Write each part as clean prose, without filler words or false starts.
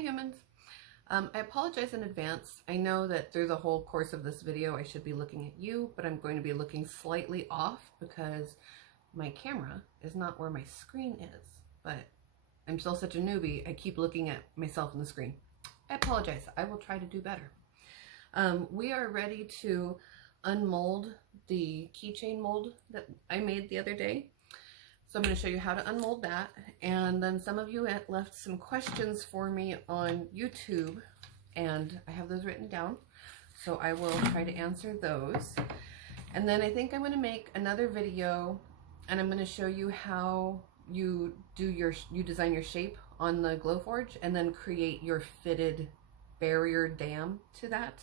humans. I apologize in advance. I know that through the whole course of this video I should be looking at you, but I'm going to be looking slightly off because my camera is not where my screen is. But I'm still such a newbie, I keep looking at myself in the screen. I apologize. I will try to do better. We are ready to unmold the keychain mold that I made the other day. So I'm going to show you how to unmold that, and then some of you had left some questions for me on YouTube, and I have those written down, so I will try to answer those. And then I think I'm going to make another video, and I'm going to show you how you design your shape on the Glowforge, and then create your fitted barrier dam to that.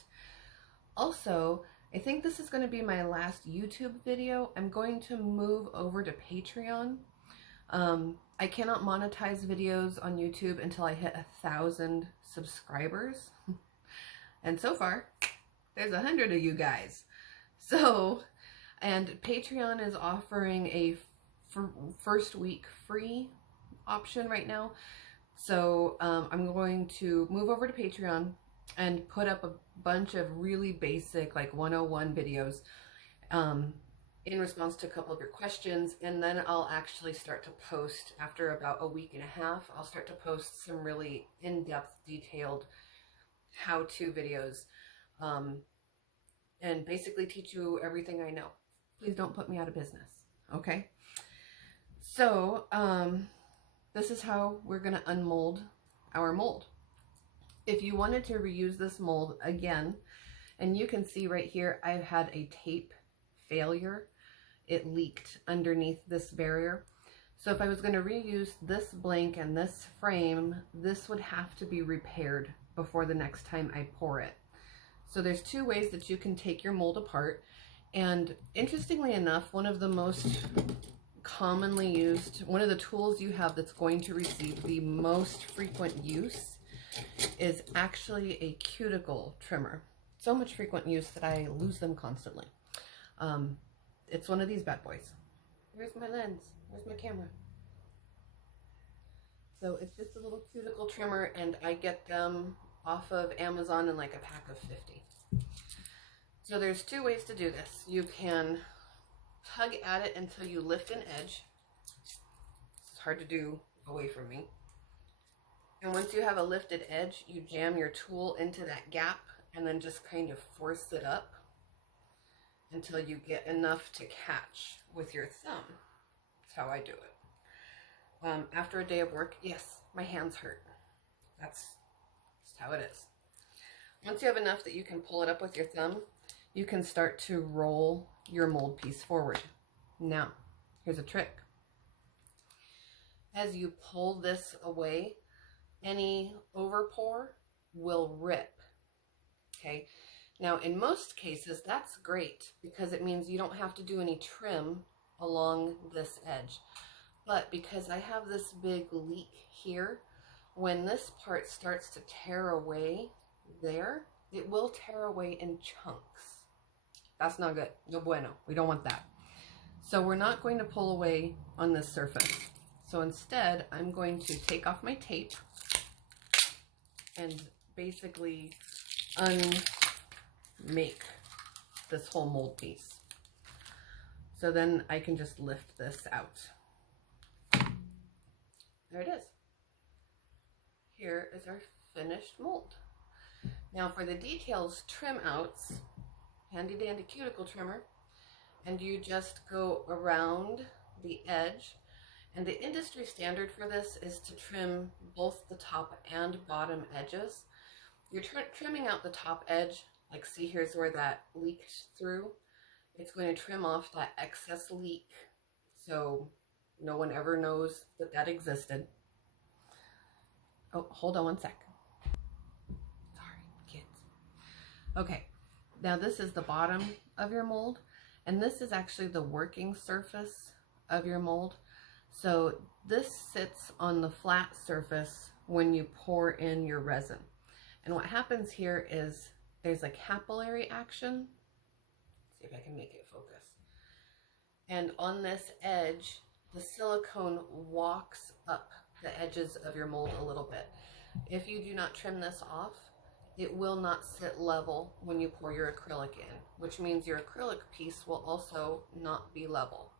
Also, I think this is going to be my last YouTube video. I'm going to move over to Patreon. I cannot monetize videos on YouTube until I hit 1,000 subscribers. And so far, there's 100 of you guys. So, and Patreon is offering a first week free option right now. So I'm going to move over to Patreon and put up a bunch of really basic, like 101 videos in response to a couple of your questions, and then I'll actually start to post, after about a week and a half, I'll start to post some really in-depth, detailed how-to videos, and basically teach you everything I know. Please don't put me out of business, okay? So, this is how we're gonna unmold our mold. If you wanted to reuse this mold again, and you can see right here, I've had a tape failure. It leaked underneath this barrier. So if I was going to reuse this blank and this frame, this would have to be repaired before the next time I pour it. So there's two ways that you can take your mold apart. And interestingly enough, one of the most commonly used, one of the tools you have that's going to receive the most frequent use is actually a cuticle trimmer. So much frequent use that I lose them constantly. It's one of these bad boys. Where's my lens? Where's my camera? So it's just a little cuticle trimmer, and I get them off of Amazon in like a pack of 50. So there's two ways to do this. You can tug at it until you lift an edge. It's hard to do away from me. And once you have a lifted edge, you jam your tool into that gap and then just kind of force it up until you get enough to catch with your thumb. That's how I do it. After a day of work, yes, my hands hurt. That's just how it is. Once you have enough that you can pull it up with your thumb, you can start to roll your mold piece forward. Now, here's a trick. As you pull this away, any overpour will rip, okay? Now, in most cases, that's great because it means you don't have to do any trim along this edge. But because I have this big leak here, when this part starts to tear away there, it will tear away in chunks. That's not good. No bueno. We don't want that. So we're not going to pull away on this surface. So instead, I'm going to take off my tape and basically unmake this whole mold piece. So then I can just lift this out. There it is. Here is our finished mold. Now for the details trim outs, handy dandy cuticle trimmer, and you just go around the edge. And the industry standard for this is to trim both the top and bottom edges. You're trimming out the top edge, like see here's where that leaked through. It's going to trim off that excess leak so no one ever knows that that existed. Oh, hold on one sec. Sorry, kids. Okay, now this is the bottom of your mold, and this is actually the working surface of your mold. So this sits on the flat surface when you pour in your resin. And what happens here is there's a capillary action. Let's see if I can make it focus. And on this edge, the silicone walks up the edges of your mold a little bit. If you do not trim this off, it will not sit level when you pour your acrylic in, which means your acrylic piece will also not be level.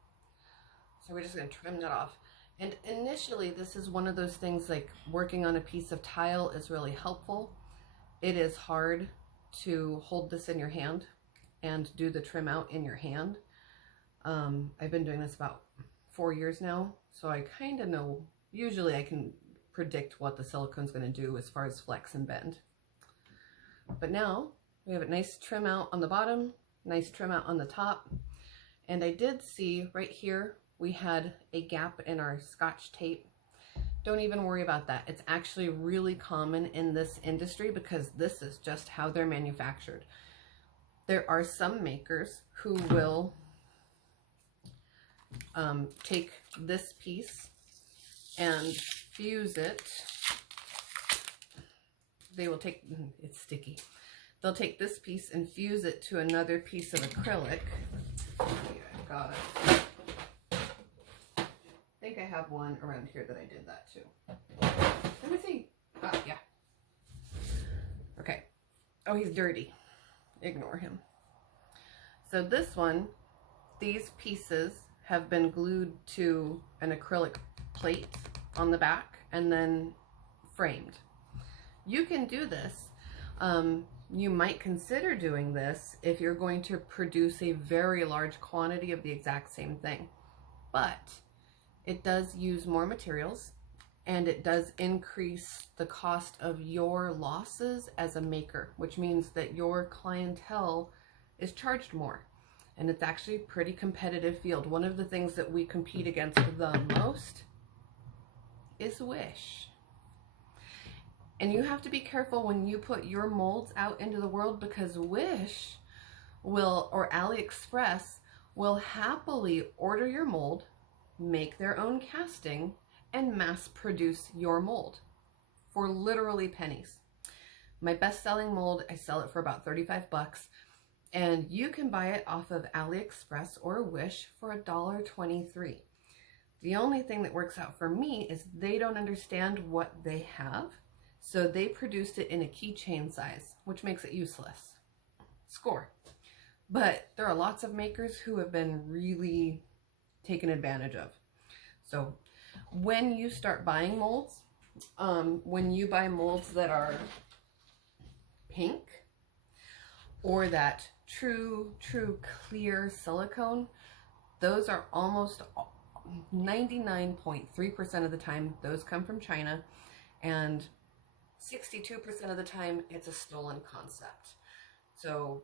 So we're just going to trim that off. And initially, this is one of those things, like working on a piece of tile is really helpful. It is hard to hold this in your hand and do the trim out in your hand. I've been doing this about 4 years now, so I kind of know, usually I can predict what the silicone's going to do as far as flex and bend. But now we have a nice trim out on the bottom, nice trim out on the top. And I did see right here, we had a gap in our Scotch tape. Don't even worry about that. It's actually really common in this industry because this is just how they're manufactured. There are some makers who will take this piece and fuse it. They will take, it's sticky. They'll take this piece and fuse it to another piece of acrylic. Yeah, I got it. I think I have one around here that I did that too. Let me see. Ah, yeah. Okay. Oh, he's dirty. Ignore him. So this one, these pieces have been glued to an acrylic plate on the back and then framed. You can do this. You might consider doing this if you're going to produce a very large quantity of the exact same thing. But it does use more materials and it does increase the cost of your losses as a maker, which means that your clientele is charged more. And it's actually a pretty competitive field. One of the things that we compete against the most is Wish. And you have to be careful when you put your molds out into the world, because Wish will, or AliExpress, will happily order your mold, make their own casting, and mass produce your mold for literally pennies. My best-selling mold, I sell it for about 35 bucks, and you can buy it off of AliExpress or Wish for $1.23. The only thing that works out for me is they don't understand what they have, so they produced it in a keychain size, which makes it useless. Score. But there are lots of makers who have been really taken advantage of. So when you start buying molds, when you buy molds that are pink or that true clear silicone, those are almost 99.3% of the time, those come from China, and 62% of the time it's a stolen concept. So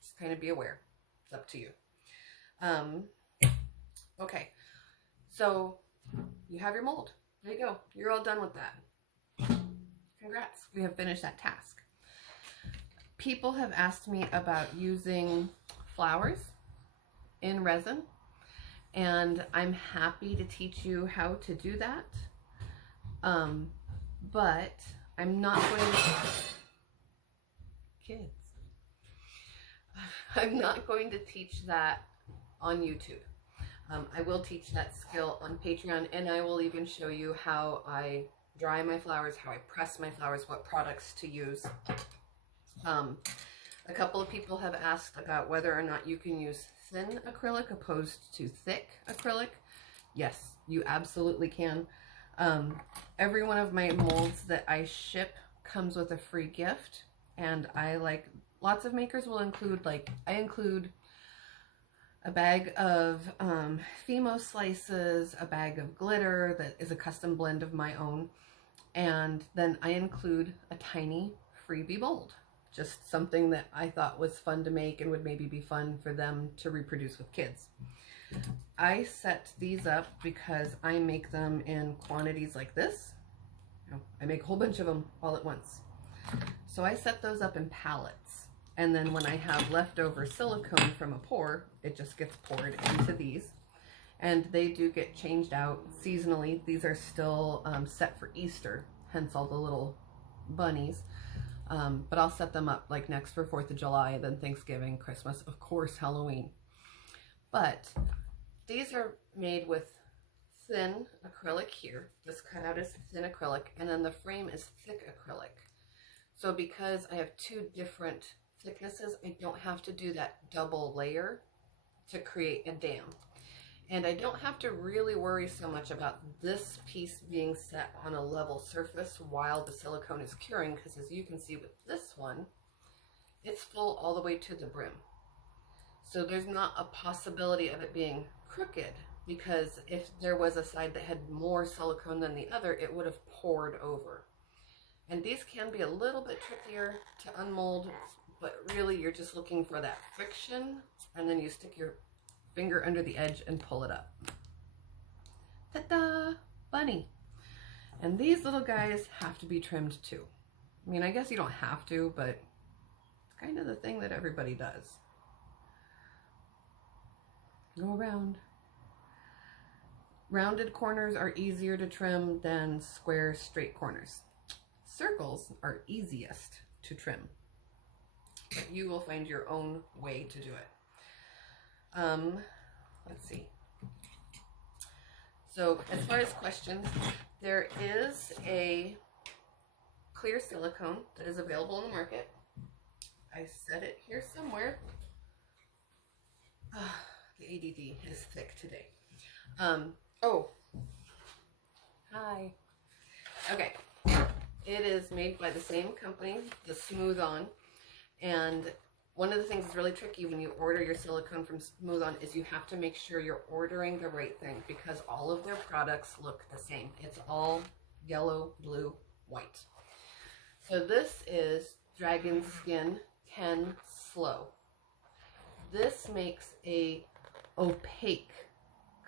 just kind of be aware. It's up to you. Okay, so you have your mold. There you go. You're all done with that. Congrats. We have finished that task. People have asked me about using flowers in resin, and I'm happy to teach you how to do that. But I'm not going to... Kids. I'm not going to teach that on YouTube. I will teach that skill on Patreon, and I will even show you how I dry my flowers, how I press my flowers, what products to use. A couple of people have asked about whether or not you can use thin acrylic opposed to thick acrylic. Yes, you absolutely can. Every one of my molds that I ship comes with a free gift, and lots of makers will include, I include a bag of Fimo slices, a bag of glitter that is a custom blend of my own, and then I include a tiny freebie mold. Just something that I thought was fun to make and would maybe be fun for them to reproduce with kids. I set these up because I make them in quantities like this. I make a whole bunch of them all at once. So I set those up in pallets. And then when I have leftover silicone from a pour, it just gets poured into these. And they do get changed out seasonally. These are still set for Easter, hence all the little bunnies. But I'll set them up like next for 4th of July, then Thanksgiving, Christmas, of course, Halloween. But these are made with thin acrylic here. This cutout is thin acrylic, and then the frame is thick acrylic. So because I have two different thicknesses, I don't have to do that double layer to create a dam. And I don't have to really worry so much about this piece being set on a level surface while the silicone is curing, because as you can see with this one, it's full all the way to the brim. So there's not a possibility of it being crooked, because if there was a side that had more silicone than the other, it would have poured over. And these can be a little bit trickier to unmold, but really you're just looking for that friction, and then you stick your finger under the edge and pull it up. Ta-da! Bunny! And these little guys have to be trimmed too. I mean, I guess you don't have to, but it's kind of the thing that everybody does. Go around. Rounded corners are easier to trim than square, straight corners. Circles are easiest to trim, but you will find your own way to do it. Let's see. So as far as questions, there is a clear silicone that is available on the market. I said it here somewhere. The ADD is thick today. Oh, hi. Okay, it is made by the same company, the Smooth On, and one of the things that's really tricky when you order your silicone from Smooth On is you have to make sure you're ordering the right thing, because all of their products look the same. It's all yellow, blue, white. So this is Dragon Skin 10 Slow. This makes a opaque,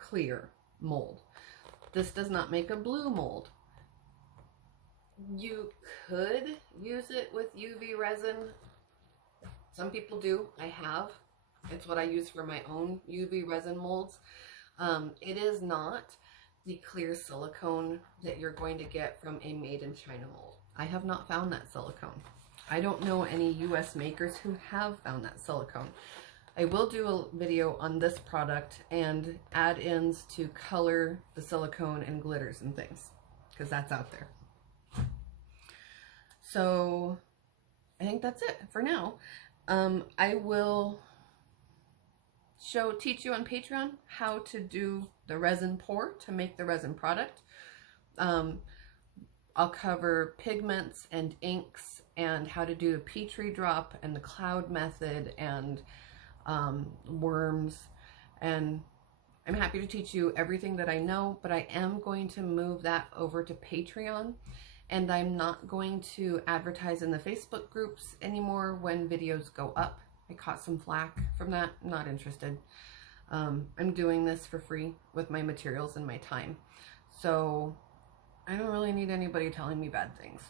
clear mold. This does not make a blue mold. You could use it with UV resin. Some people do. I have. It's what I use for my own UV resin molds. It is not the clear silicone that you're going to get from a made in China mold. I have not found that silicone. I don't know any US makers who have found that silicone. I will do a video on this product and add-ins to color the silicone and glitters and things, because that's out there. So I think that's it for now. I will teach you on Patreon how to do the resin pour to make the resin product. I'll cover pigments and inks and how to do a Petri drop and the cloud method and worms, and I'm happy to teach you everything that I know, but I am going to move that over to Patreon, and I'm not going to advertise in the Facebook groups anymore when videos go up. I caught some flack from that. I'm not interested. I'm doing this for free with my materials and my time, so I don't really need anybody telling me bad things.